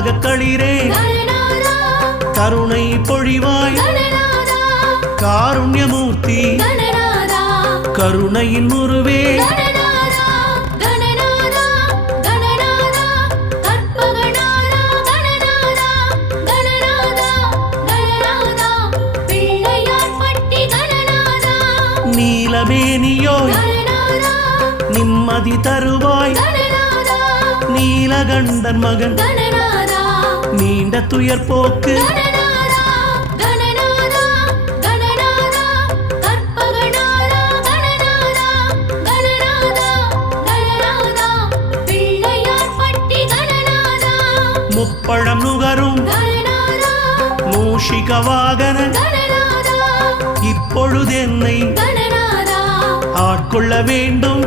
கற்பக களிரே கருணை பொழிவாய் காருண்யமூர்த்தி கருணையின் உருவே நீலமேனியோய் நிம்மதி தருவாய் நீலகண்டன் மகன் நீண்ட துயர் போக்கு முப்பழம் நுகரும் மூஷிக வாகன இப்பொழுது என்னை ஆட்கொள்ள வேண்டும்